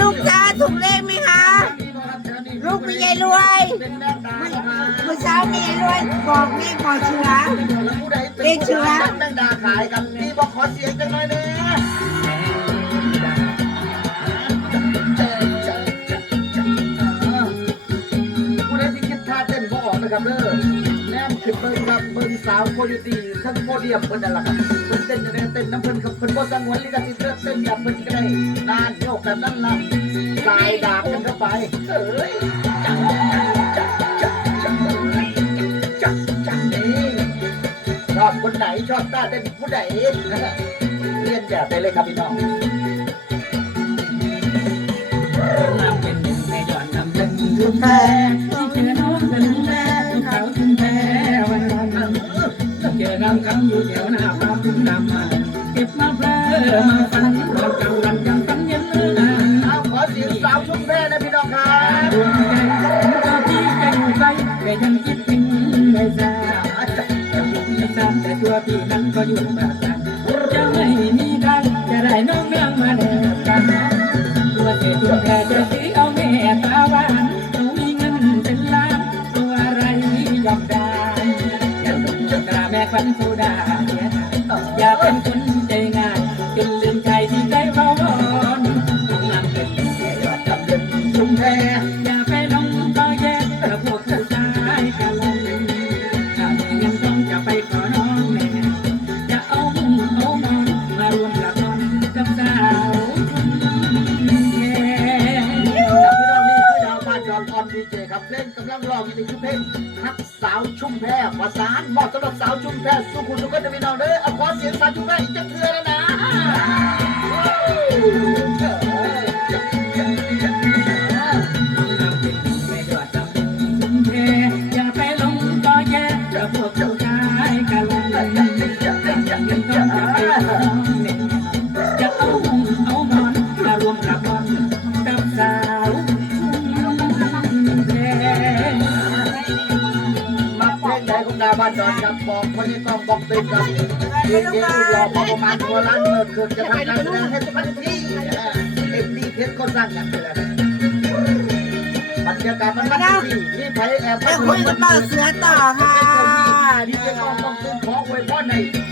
ลูจ้าถูกเลขไหมคะ ลูกมียายรวยเมื่อเช้ามียายรวยบอกแม่ขอเชื้อเลขเชื้อแม่ด่าขายกันมีบอกขอเสียงกัน ครับเด้อแนมขึ้นเบิ้งครับเบิ้งสาวโคโยตีทั้งโพเดียมเพิ่นนั่นแหละครับเพิ่นเต้นจะได้เต้นน้ำเพิ่นครับเพิ่นบ่สงวนลิขสิทธิ์เด้อเต้นแบบเพิ่นก็ได้นานโยกแบบนั้นล่ะสายดาบกันเข้าไปเอ้ยจังจังจังจังจังจังนี่ชอบคนไหนชอบท่าเต้นผู้ใดเรียนแบบไปเลยครับพี่น้อง เจอน้ำขังอยู่แถวหน้าปั๊มน้ำมาเก็บมาเพลอมาฟันเรากำลังยังฟังเย็นเลยเอาขอเสียงสาวชุมแพนะพี่น้องครับดวงใจก็ที่แกอยู่ไกลแต่ยังคิดถึงไม่ทราบไม่ทราบแต่ตัวพี่นั้นก็อยู่แบบันโซดาเนี่ยอย่าเป็นคนใจง่ายจนลืมใจที่ใจเบาบอนน้องนานเป็นแค่ยอดจำเดินชุมแพอ ดีเจครับเพลงกำลังรออยู่นี่คือเพลงนักสาวชุ่มแพรภาษานเหมาะสำหรับสาวชุ่มแพรสุขุมสุขกันนะพี่น้องเด้อเอาขอเสียงสาวชุ่มแพรอีกจังเทือแล้วนะ จอดจับบอกคนที่ต้องบอกติดกันดีเจลูกหล่อพประมาณตัวล้านเมื่อคืนจะทำการแสดงให้สมที่เอ็มดีเพชรก็สร้างอย่างนี้แหละบรรยากาศมันดีที่ไผแอบไปคุยกับป้าเสือต่อค่ะดีเจต้องบอกติด